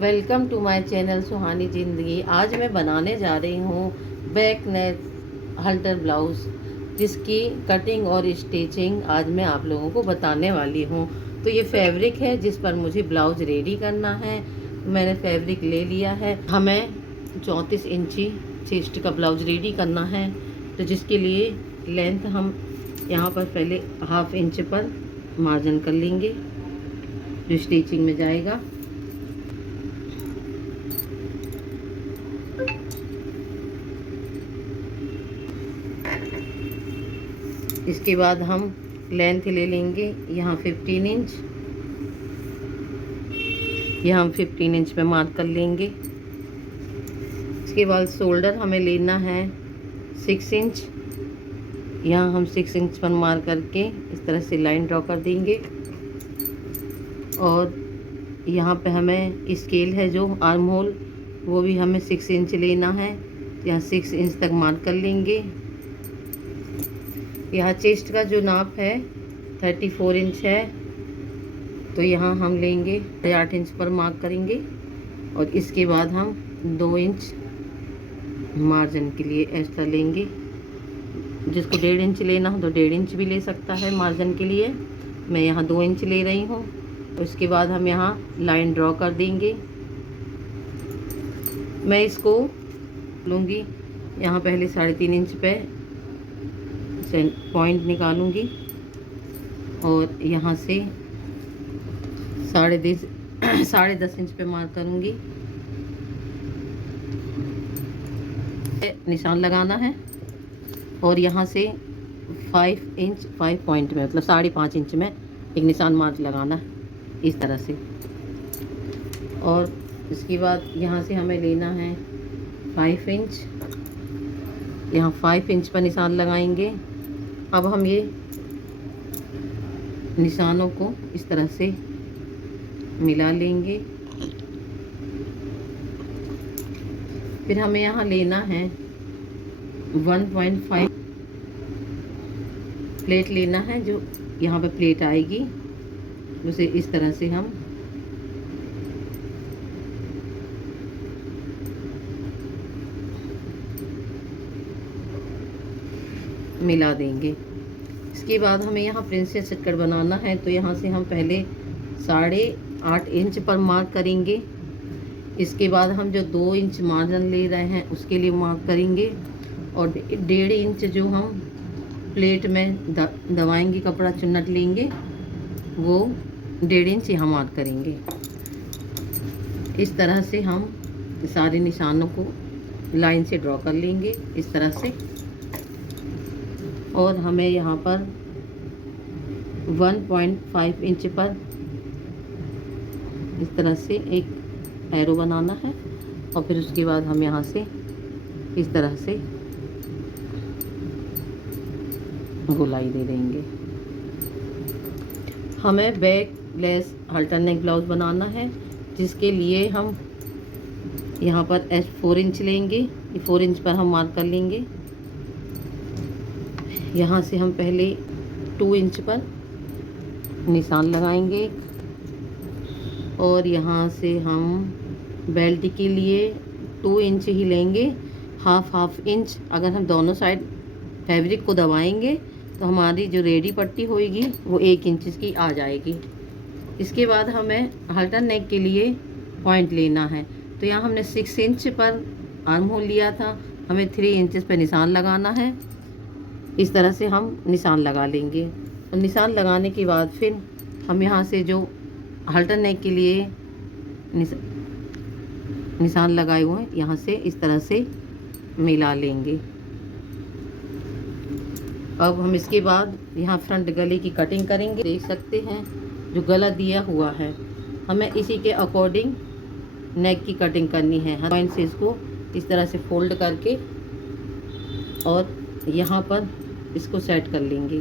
Welcome to my channel सुहानी ज़िंदगी। आज मैं बनाने जा रही हूँ बैक नेक हल्टर ब्लाउज़, जिसकी कटिंग और स्टिचिंग आज मैं आप लोगों को बताने वाली हूँ। तो ये फैब्रिक है जिस पर मुझे ब्लाउज़ रेडी करना है। मैंने फैब्रिक ले लिया है। हमें 34 इंची चेस्ट का ब्लाउज़ रेडी करना है, तो जिसके लिए लेंथ हम यहाँ पर पहले ½ इंच पर मार्जिन कर लेंगे जो स्टिचिंग में जाएगा। इसके बाद हम लेंथ ले लेंगे यहाँ 15 इंच, यहाँ हम 15 इंच पे मार्क कर लेंगे। इसके बाद शोल्डर हमें लेना है 6 इंच, यहाँ हम 6 इंच पर मार्क करके इस तरह से लाइन ड्रॉ कर देंगे। और यहाँ पे हमें स्केल है जो आर्म होल, वो भी हमें 6 इंच लेना है। यहाँ 6 इंच तक मार्क कर लेंगे। यहाँ चेस्ट का जो नाप है 34 इंच है, तो यहाँ हम लेंगे 8 इंच पर मार्क करेंगे। और इसके बाद हम 2 इंच मार्जिन के लिए एक्स्ट्रा लेंगे। जिसको 1.5 इंच लेना हो तो 1.5 इंच भी ले सकता है मार्जिन के लिए। मैं यहाँ 2 इंच ले रही हूँ। उसके बाद हम यहाँ लाइन ड्रॉ कर देंगे। मैं इसको लूँगी यहाँ पहले 3.5 इंच पे पॉइंट निकालूंगी और यहाँ से 10.5 इंच पे मार्क करूँगी। निशान लगाना है और यहाँ से 5 इंच 5 पॉइंट में, मतलब 5.5 इंच में एक निशान मार्क लगाना है इस तरह से। और इसके बाद यहाँ से हमें लेना है 5 इंच, यहाँ 5 इंच पर निशान लगाएंगे। अब हम ये निशानों को इस तरह से मिला लेंगे। फिर हमें यहाँ लेना है 1.5 प्लेट लेना है, जो यहाँ पे प्लेट आएगी, उसे इस तरह से हम मिला देंगे। इसके बाद हमें यहाँ प्रिंसेस कट बनाना है, तो यहाँ से हम पहले 8.5 इंच पर मार्क करेंगे। इसके बाद हम जो 2 इंच मार्जिन ले रहे हैं उसके लिए मार्क करेंगे। और 1.5 इंच जो हम प्लेट में दबाएंगे, कपड़ा चुन्नट लेंगे, वो 1.5 इंच यहाँ मार्क करेंगे। इस तरह से हम सारे निशानों को लाइन से ड्रॉ कर लेंगे इस तरह से। और हमें यहाँ पर 1.5 इंच पर इस तरह से एक एरो बनाना है। और फिर उसके बाद हम यहाँ से इस तरह से गोलाई दे देंगे। हमें बैक लेस हल्टर नेक ब्लाउज बनाना है, जिसके लिए हम यहाँ पर 4 इंच लेंगे। 4 इंच पर हम मार्क कर लेंगे। यहाँ से हम पहले 2 इंच पर निशान लगाएंगे और यहाँ से हम बेल्ट के लिए 2 इंच ही लेंगे। हाफ इंच अगर हम दोनों साइड फैब्रिक को दबाएंगे तो हमारी जो रेडी पट्टी होएगी वो 1 इंच की आ जाएगी। इसके बाद हमें हल्टर नेक के लिए पॉइंट लेना है, तो यहाँ हमने 6 इंच पर आर्म होल लिया था, हमें 3 इंच पर निशान लगाना है। इस तरह से हम निशान लगा लेंगे। और निशान लगाने के बाद फिर हम यहाँ से जो हल्टर नेक के लिए निशान लगाए हुए हैं, यहाँ से इस तरह से मिला लेंगे। अब हम इसके बाद यहाँ फ्रंट गले की कटिंग करेंगे। देख सकते हैं जो गला दिया हुआ है, हमें इसी के अकॉर्डिंग नेक की कटिंग करनी है। पॉइंट से इसको इस तरह से फोल्ड करके और यहाँ पर इसको सेट कर लेंगे।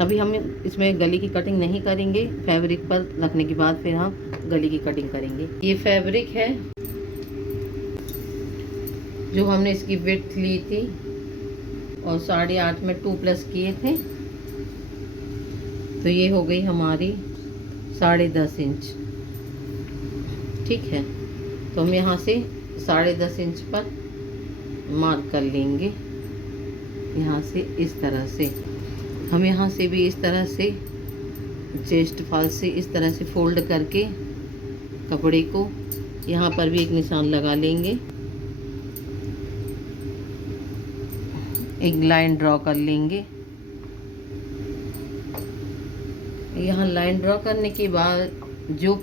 अभी हम इसमें गले की कटिंग नहीं करेंगे, फैब्रिक पर रखने के बाद फिर हम गले की कटिंग करेंगे। ये फैब्रिक है जो हमने इसकी विड्थ ली थी और 8.5 में 2 प्लस किए थे, तो ये हो गई हमारी 10.5 इंच। ठीक है, तो हम यहाँ से 10.5 इंच पर मार्क कर लेंगे। यहाँ से इस तरह से हम यहाँ से भी इस तरह से चेस्ट फाल से इस तरह से फोल्ड करके कपड़े को यहाँ पर भी एक निशान लगा लेंगे, एक लाइन ड्रॉ कर लेंगे। यहाँ लाइन ड्रॉ करने के बाद जो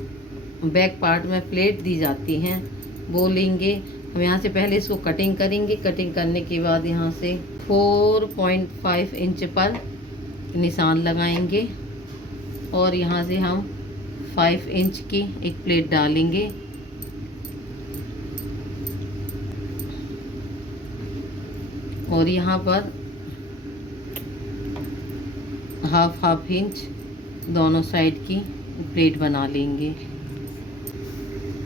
बैक पार्ट में प्लेट दी जाती हैं वो लेंगे हम। यहाँ से पहले इसको कटिंग करेंगे। कटिंग करने के बाद यहाँ से 4.5 इंच पर निशान लगाएंगे और यहाँ से हम 5 इंच की एक प्लेट डालेंगे। और यहाँ पर हाफ इंच दोनों साइड की प्लेट बना लेंगे।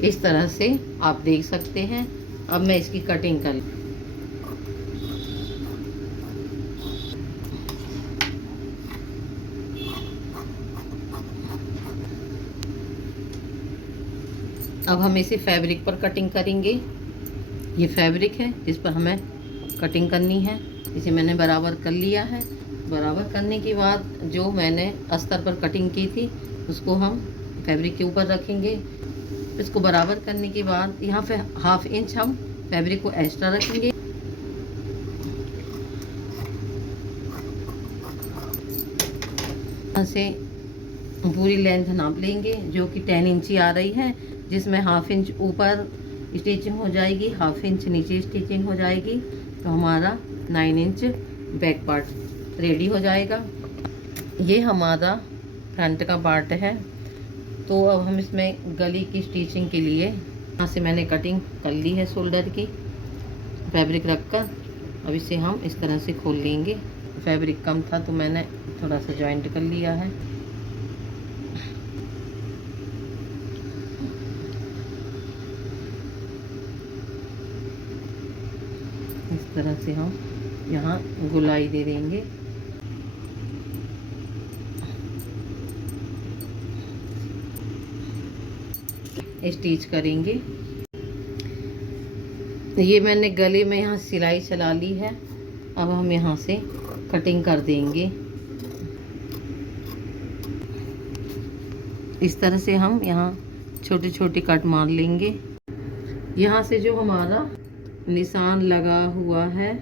इस तरह से आप देख सकते हैं। अब मैं इसकी कटिंग कर अब हम इसे फैब्रिक पर कटिंग करेंगे। ये फैब्रिक है जिस पर हमें कटिंग करनी है। इसे मैंने बराबर कर लिया है। बराबर करने के बाद जो मैंने अस्तर पर कटिंग की थी उसको हम फैब्रिक के ऊपर रखेंगे। इसको बराबर करने के बाद यहाँ पे हाफ इंच हम फैब्रिक को एक्स्ट्रा रखेंगे। यहाँ से पूरी लेंथ नाप लेंगे जो कि 10 इंची आ रही है, जिसमें हाफ इंच ऊपर स्टिचिंग हो जाएगी, हाफ इंच नीचे स्टिचिंग हो जाएगी, तो हमारा 9 इंच बैक पार्ट रेडी हो जाएगा। ये हमारा फ्रंट का पार्ट है। तो अब हम इसमें गली की स्टिचिंग के लिए यहाँ से मैंने कटिंग कर ली है शोल्डर की फैब्रिक रखकर। अब इसे हम इस तरह से खोल लेंगे। फैब्रिक कम था तो मैंने थोड़ा सा जॉइंट कर लिया है। इस तरह से हम यहाँ गुलाई दे देंगे। स्टिच करेंगे। ये मैंने गले में यहाँ सिलाई चला ली है। अब हम यहाँ से कटिंग कर देंगे। इस तरह से हम यहाँ छोटे छोटे कट मार लेंगे। यहाँ से जो हमारा निशान लगा हुआ है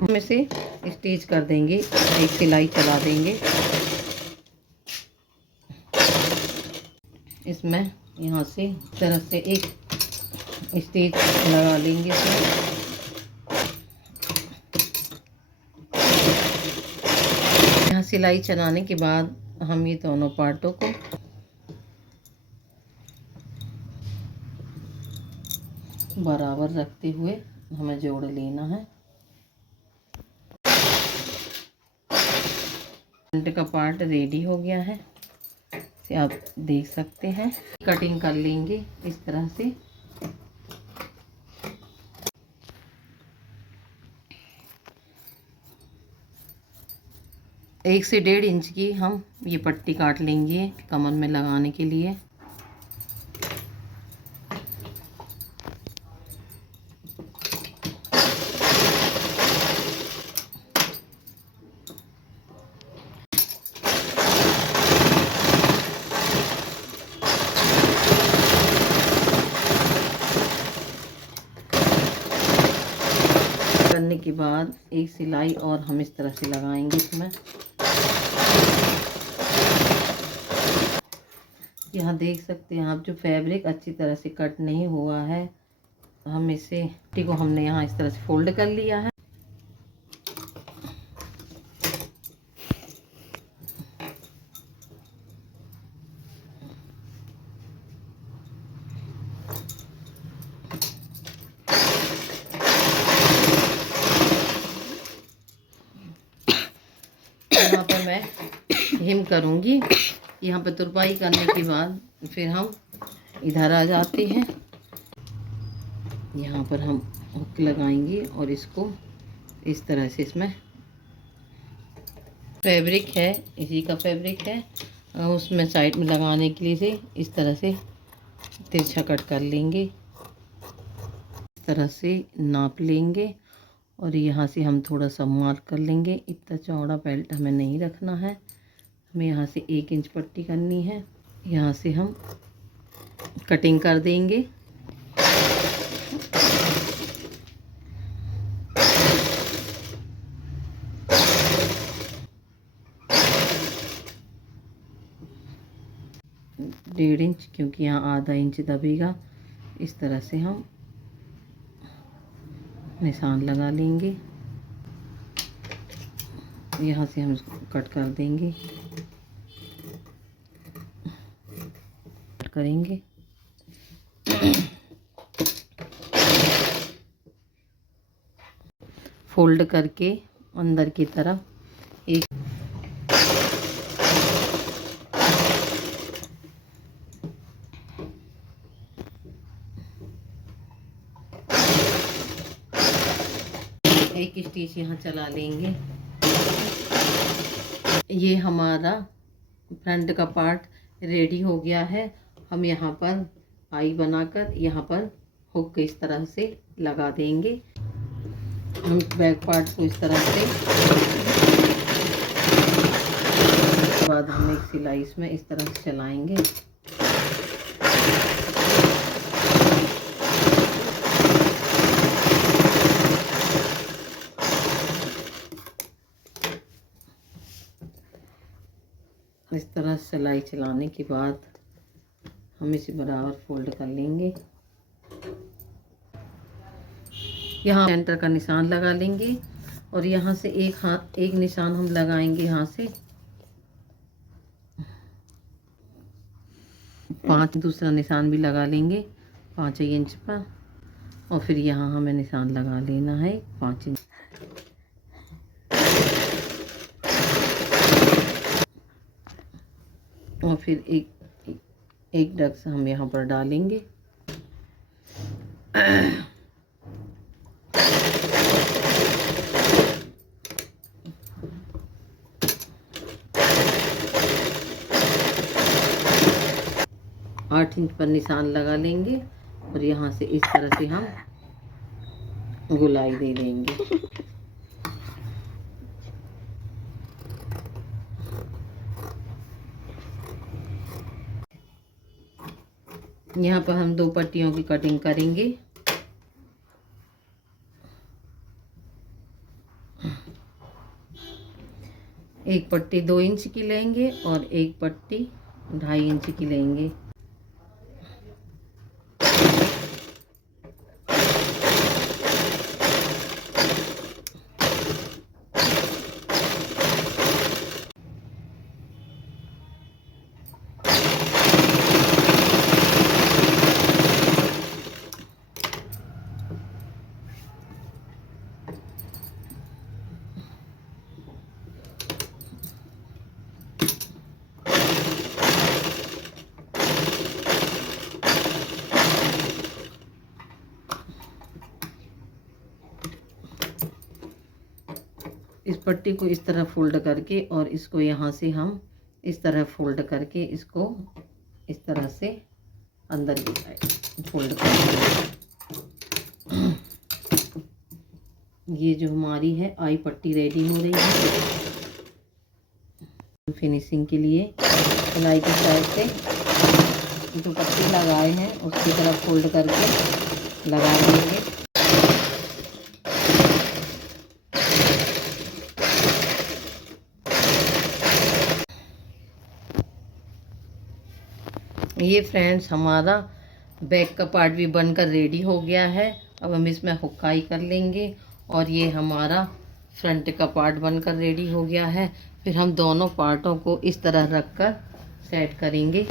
हम इसे स्टिच कर देंगे, एक सिलाई चला देंगे। इसमें यहाँ से इस तरह से एक स्टिच लगा लेंगे। यहाँ सिलाई चलाने के बाद हम ये दोनों पार्टों को बराबर रखते हुए हमें जोड़ लेना है। फ्रंट का पार्ट रेडी हो गया है, इसे आप देख सकते हैं। कटिंग कर लेंगे इस तरह से। एक से 1.5 इंच की हम ये पट्टी काट लेंगे कमर में लगाने के लिए। करने के बाद एक सिलाई और हम इस तरह से लगाएंगे इसमें। यहाँ देख सकते हैं आप, जो फैब्रिक अच्छी तरह से कट नहीं हुआ है, हम इसे पट्टी को हमने यहाँ इस तरह से फोल्ड कर लिया है। मैं हिम करूँगी। यहाँ पर तुरपाई करने के बाद फिर हम इधर आ जाते हैं। यहाँ पर हम हुक लगाएंगे और इसको इस तरह से, इसमें फैब्रिक है, इसी का फैब्रिक है, उसमें साइड में लगाने के लिए से इस तरह से तिरछा कट कर लेंगे। इस तरह से नाप लेंगे और यहाँ से हम थोड़ा सा मार्क कर लेंगे। इतना चौड़ा बेल्ट हमें नहीं रखना है, हमें यहाँ से 1 इंच पट्टी करनी है। यहाँ से हम कटिंग कर देंगे। डेढ़ इंच, क्योंकि यहाँ आधा इंच दबेगा। इस तरह से हम निशान लगा लेंगे। यहाँ से हम इसको कट कर देंगे, कट करेंगे। फोल्ड करके अंदर की तरफ एक स्टिच यहाँ चला लेंगे। ये हमारा फ्रंट का पार्ट रेडी हो गया है। हम यहाँ पर आई बनाकर यहाँ पर हुक इस तरह से लगा देंगे। हम बैक पार्ट को इस तरह से, बाद हम एक सिलाई इसमें इस तरह से चलाएंगे। इस तरह सिलाई चलाने के बाद हम इसे बराबर फोल्ड कर लेंगे। यहाँ सेंटर का निशान लगा लेंगे और यहाँ से एक निशान हम लगाएंगे यहाँ से 5, दूसरा निशान भी लगा लेंगे 5 इंच पर, और फिर यहाँ हमें निशान लगा लेना है 5 इंच। और फिर एक डक्स हम यहाँ पर डालेंगे। आठ इंच पर निशान लगा लेंगे और यहाँ से इस तरह से हम गुलाई दे देंगे। यहाँ पर हम 2 पट्टियों की कटिंग करेंगे। एक पट्टी 2 इंच की लेंगे और एक पट्टी 2.5 इंच की लेंगे। इस पट्टी को इस तरह फोल्ड करके और इसको यहाँ से हम इस तरह फोल्ड करके इसको इस तरह से अंदर की साइड फोल्ड कर। ये जो हमारी है आई पट्टी रेडी हो रही है। फिनिशिंग के लिए सिलाई की साइड से जो पट्टी लगाए हैं उसकी तरफ फोल्ड करके लगा देंगे। ये फ्रेंड्स हमारा बैक का पार्ट भी बनकर रेडी हो गया है। अब हम इसमें हुकाई कर लेंगे और ये हमारा फ्रंट का पार्ट बनकर रेडी हो गया है। फिर हम दोनों पार्टों को इस तरह रखकर सेट करेंगे।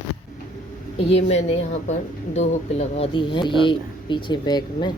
ये मैंने यहाँ पर 2 हुक लगा दी है, ये पीछे बैक में